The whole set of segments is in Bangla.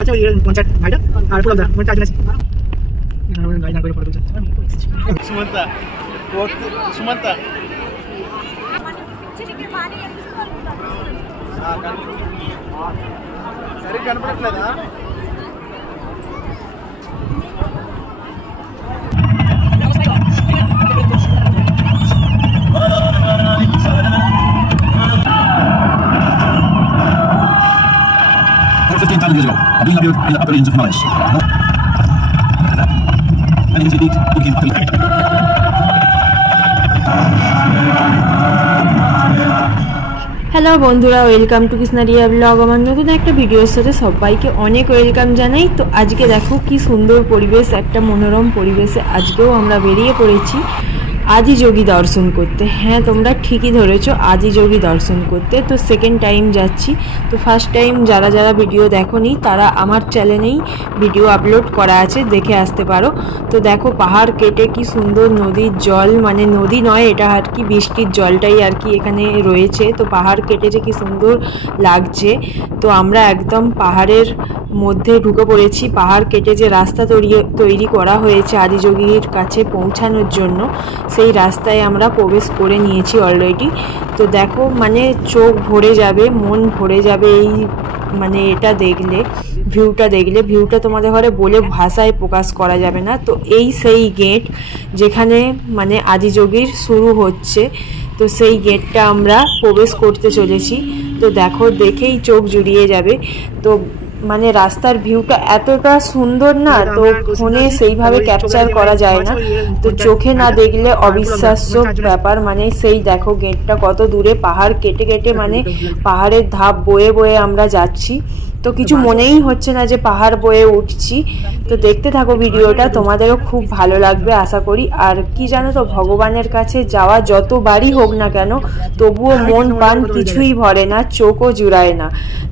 আচ্ছা ওই পঞ্চায়েত ভাইটা আর পুরো মানে চারজন আছে গাড়ি না করে ফটো তুলছে সুমন্তা সুমন্তা సరే కనపడట్లేదా Abbiamo aperto in finale. Hello বন্ধুরা, ওয়েলকাম টু কৃষ্ণারিয়া ব্লগ। আমার নতুন একটা ভিডিওর সাথে সবাইকে অনেক ওয়েলকাম জানাই। তো আজকে দেখো কি সুন্দর পরিবেশ, একটা মনোরম পরিবেশে আজকেও আমরা বেরিয়ে পড়েছি আদিযোগী দর্শন করতে। হ্যাঁ, তোমরা ঠিকই ধরেছো, আদিযোগী দর্শন করতে। তো সেকেন্ড টাইম যাচ্ছি। তো ফার্স্ট টাইম যারা যারা ভিডিও দেখোনি তারা আমার চ্যানেলেই ভিডিও আপলোড করা আছে, দেখে আসতে পারো। তো দেখো পাহাড় কেটে কি সুন্দর নদীর জল, মানে নদী নয় এটা আর কি, বৃষ্টির জলটাই আর কি এখানে রয়েছে। তো পাহাড় কেটে যে কি সুন্দর লাগছে। তো আমরা একদম পাহাড়ের মধ্যে ঢুকে পড়েছি। পাহাড় কেটে যে রাস্তা তৈরি করা হয়েছে আদিযোগীর কাছে পৌঁছানোর জন্য, সেই রাস্তায় আমরা প্রবেশ করে নিয়েছি অলরেডি। তো দেখো মানে চোখ ভরে যাবে, মন ভরে যাবে এই মানে এটা দেখলে, ভিউটা দেখলে। ভিউটা তোমাদের ঘরে বলে ভাষায় প্রকাশ করা যাবে না। তো এই সেই গেট যেখানে মানে আদিযোগীর শুরু হচ্ছে। তো সেই গেটটা আমরা প্রবেশ করতে চলেছি। তো দেখো দেখেই চোখ জুড়িয়ে যাবে। তো মানে রাস্তার ভিউটা এতটা সুন্দর না, তো ফোনে সেইভাবে ক্যাপচার করা যায় না। তো চোখে না দেখলে অবিশ্বাস্য ব্যাপার। মানে সেই দেখো গেটটা কত দূরে, পাহাড় কেটে কেটে মানে পাহাড়ের ধাপ বয়ে বয়ে আমরা যাচ্ছি। তো কিছু মনেই হচ্ছে না যে পাহাড় বয়ে উঠছি। তো দেখতে থাকো ভিডিওটা, তোমাদেরও খুব ভালো লাগবে আশা করি। আর কি জানো তো, ভগবানের কাছে যাওয়া যতবারই হোক না কেন, তবুও মন প্রাণ কিছুই ভরে না, চোখও জুড়ায় না।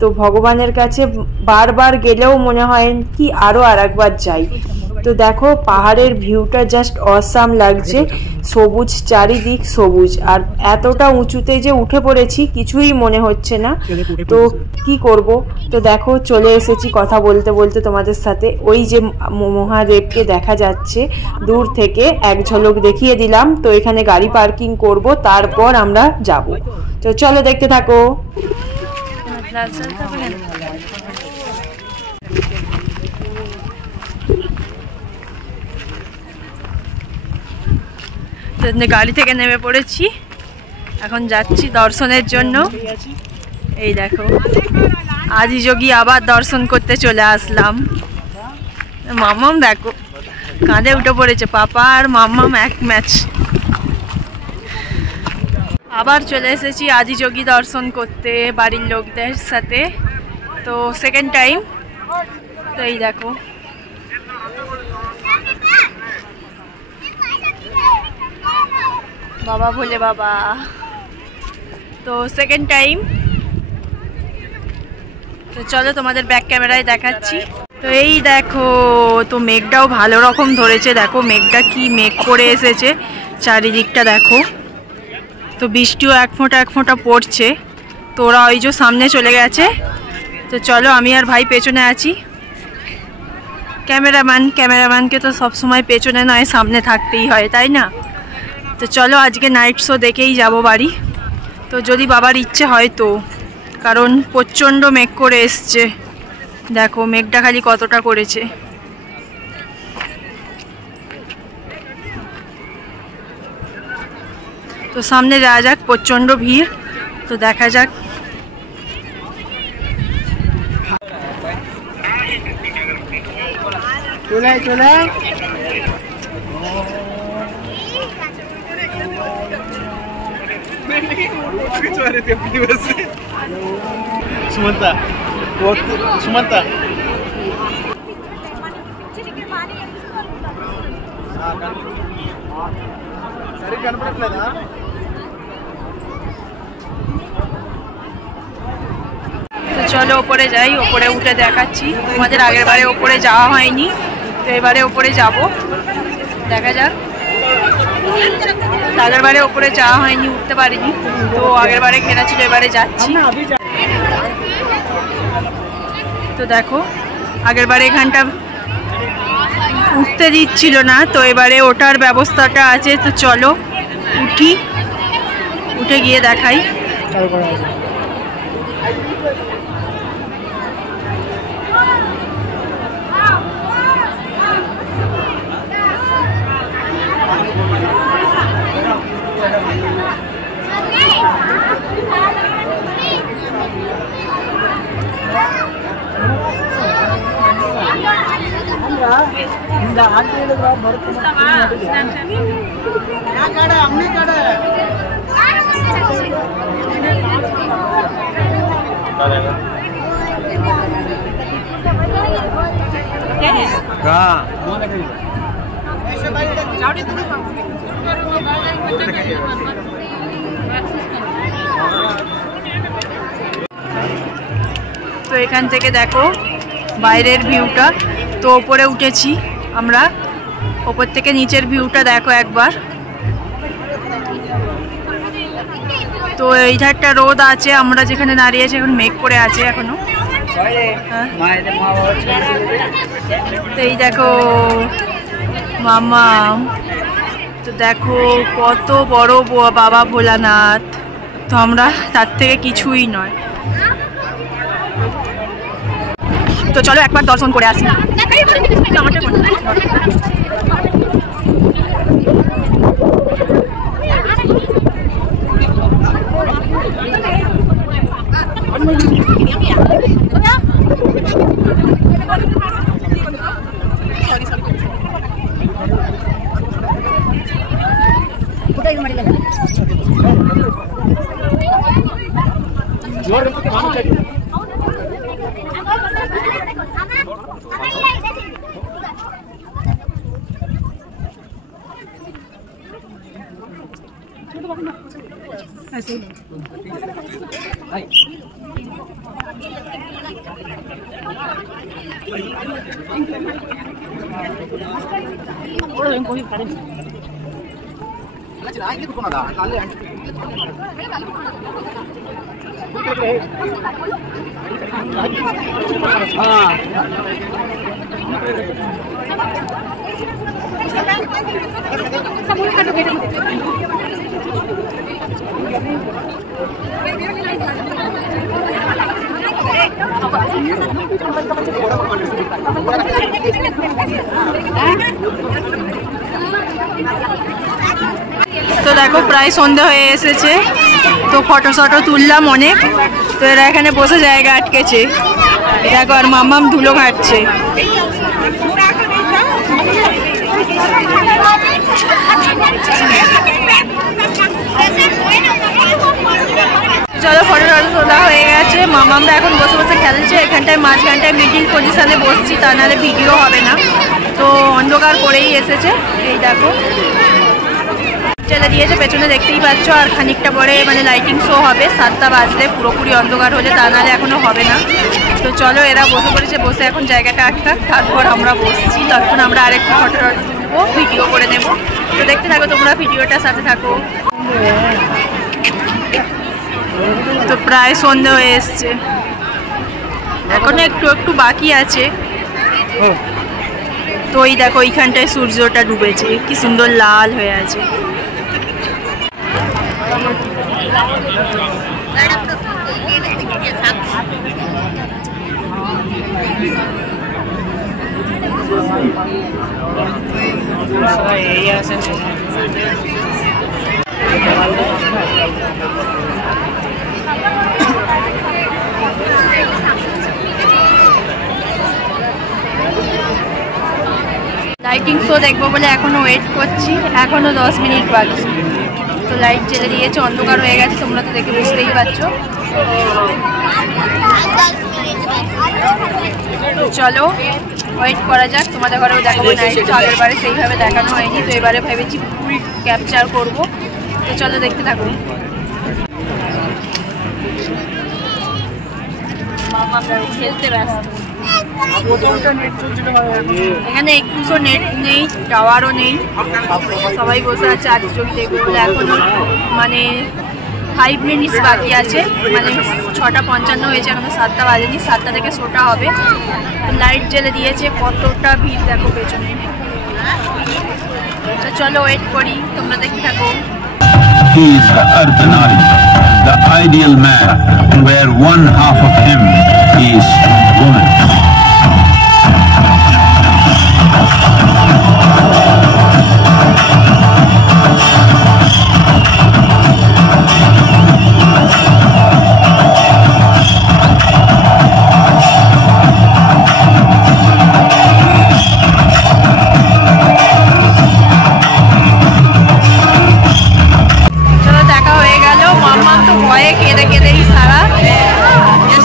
তো ভগবানের কাছে বারবার গেলেও মনে হয় কি আরও আর একবার যাই। তো দেখো পাহাড়ের ভিউটা জাস্ট অসাম লাগছে, সবুজ চারিদিক সবুজ। আর এতটা উঁচুতে যে উঠে পড়েছি কিছুই মনে হচ্ছে না। তো কি করব, তো দেখো চলে এসেছি কথা বলতে বলতে তোমাদের সাথে। ওই যে মহাদেবকে দেখা যাচ্ছে দূর থেকে, এক ঝলক দেখিয়ে দিলাম। তো এখানে গাড়ি পার্কিং করব, তারপর আমরা যাব। তো চলো দেখতে থাকো। গাড়ি থেকে নেমে পড়েছি, এখন যাচ্ছি দর্শনের জন্য। এই দেখো আদিযোগী আবার দর্শন করতে চলে আসলাম। মাম্মাম দেখো কাঁধে উঠে পড়েছে, পাপা আর মাম্মাম এক ম্যাচ। আবার চলে এসেছি আদিযোগী দর্শন করতে বাড়ির লোকদের সাথে। তো সেকেন্ড টাইম। তো এই দেখো বাবা ভোলে বাবা। তো সেকেন্ড টাইম। তো চলো তোমাদের ব্যাক ক্যামেরায় দেখাচ্ছি। তো এই দেখো, তো মেঘটাও ভালো রকম ধরেছে। দেখো মেঘটা কি মেঘ করে এসেছে, চারিদিকটা দেখো। তো বৃষ্টিও এক ফোঁটা পড়ছে। তো ওরা ওই যে সামনে চলে গেছে। তো চলো আমি আর ভাই পেছনে আছি। ক্যামেরাম্যানকে তো সবসময় পেছনে নয় সামনে থাকতেই হয়, তাই না? তো চলো আজকে নাইট শো দেখেই যাব বাড়ি। তো যদি বাবার ইচ্ছে হয় তো, কারণ প্রচণ্ড মেঘ করে এসছে। দেখো মেঘটা খালি কতটা করেছে। তো সামনে যাওয়া যাক, প্রচণ্ড ভিড়। তো দেখা যাক। চলে సుమంత సుమంత సరే కనపడట్లేదా? তো চলো ওপরে যাই, ওপরে উঠে দেখাচ্ছি তোমাদের। আগের বারে ওপরে যাওয়া হয়নি, তো এবারে ওপরে যাব, দেখা যাক। আগের বারে ওপরে যাওয়া হয়নি, উঠতে পারিনি। তো আগের বারে ঘেরা ছিল, এবারে যাচ্ছি। তো দেখো আগের বারে এখানটা উঠতে দিচ্ছিল না, তো এবারে ওঠার ব্যবস্থাটা আছে। তো চলো উঠে গিয়ে দেখাই। তো এখান থেকে দেখো বাইরের ভিউটা। তো ওপরে উঠেছি আমরা, ওপর থেকে নিচের ভিউটা দেখো একবার। তো এই ধারটা রোদ আছে, আমরা যেখানে দাঁড়িয়ে আছি এখন মেঘ করে আছে এখনো। তো এই দেখো মামা, তো দেখো কত বড় বাবা ভোলানাথ। তো আমরা তার থেকে কিছুই নয়। তো চলো একবার দর্শন করে আসি। তো দেখো প্রায় সন্ধ্যা হয়ে এসেছে। তো ফটো তুললাম অনেক। তো এরা এখানে বসে জায়গা আটকেছে। দেখো আর মামাম ধুলো ঘাটছে। চলো ফটো তোলা হয়ে গেছে। মামামরা এখন বসে বসে খেলছে। এখানটায় মাঝখানটায় মিডিল পজিশনে বসছি, তা নাহলে ভিডিও হবে না। তো অন্ধকার করেই এসেছে। এই দেখো চলে দিয়েছে পেছনে, দেখতেই পাচ্ছ। আর খানিকটা পরে মানে লাইটিং শো হবে 7টা বাজলে, পুরোপুরি অন্ধকার হলে, তা নাহলে এখনো হবে না। তো চলো এরা বসে পড়েছে, বসে এখন জায়গাটা আটকাক, তারপর আমরা বসছি। তখন আমরা আরেকটু ফটো তুলবো, ভিডিও করে নেব। তো দেখতে থাকো তোমরা, ভিডিওটার সাথে থাকো। তো প্রায় সন্ধে হয়ে এসছে, এখনো একটু বাকি আছে। তো ওই দেখো ওইখানটায় সূর্যটা ডুবেছে, কি সুন্দর লাল হয়ে আছে। লাইটিং শো দেখবো বলে এখনো ওয়েট করছি, এখনো 10 মিনিট বাকি। তো লাইট জ্বেলে দিয়েছে, অন্ধকার হয়ে গেছে, তোমরা তো দেখে বুঝতেই পারছো। চলো ওয়েট করা যাক, তোমাদের ঘরেও দেখাবো নাইট। তো আগের বারে সেইভাবে দেখানো হয়নি, তো এবারে ভেবেছি ফুল ক্যাপচার করব। তো চলো দেখতে থাকো। খেলতে ব্যস্ত, এখানে একটুও নেট নেই, টাওয়ারও নেই, সবাই বসে আছে আজ চোখ দেখবে বলে। এখনো মানে 5 মিনিটস বাকি আছে, মানে 6:55 হয়েছে, এখনো 7টা বাজেনি। 7টা থেকে শোটা হবে। লাইট জ্বেলে দিয়েছে, কতটা ভিড় দেখো পেছনে। তো চলো ওয়েট করি, তোমরা দেখতে থাকো। He is the Ardhanari, the ideal man, where one half of him is woman.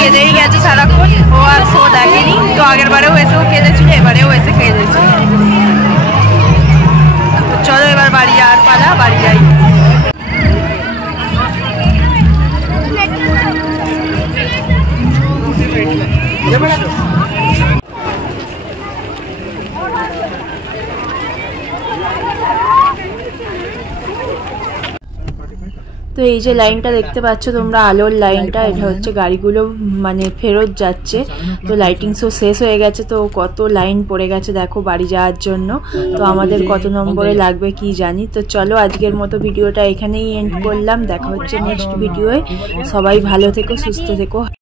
কেঁদেই গেছে সারাক্ষণ, ও আর শো দেখেনি। তো আগের বারেও এসেও কেঁদেছিল, এবারেও এসে কেঁদেছে। চলো এবার বাড়ি যাওয়ার পালা, বাড়ি যাই। তো এই যে লাইনটা দেখতে পাচ্ছ তোমরা, আলোর লাইনটা, এটা হচ্ছে গাড়িগুলো মানে ফেরত যাচ্ছে। তো লাইটিং শো শেষ হয়ে গেছে, তো কত লাইন পড়ে গেছে দেখো বাড়ি যাওয়ার জন্য। তো আমাদের কত নম্বরে লাগবে কি জানি। তো চলো আজকের মতো ভিডিওটা এখানেই এন্ড করলাম। দেখা হচ্ছে নেক্সট ভিডিওয়ে। সবাই ভালো থেকো, সুস্থ থেকো।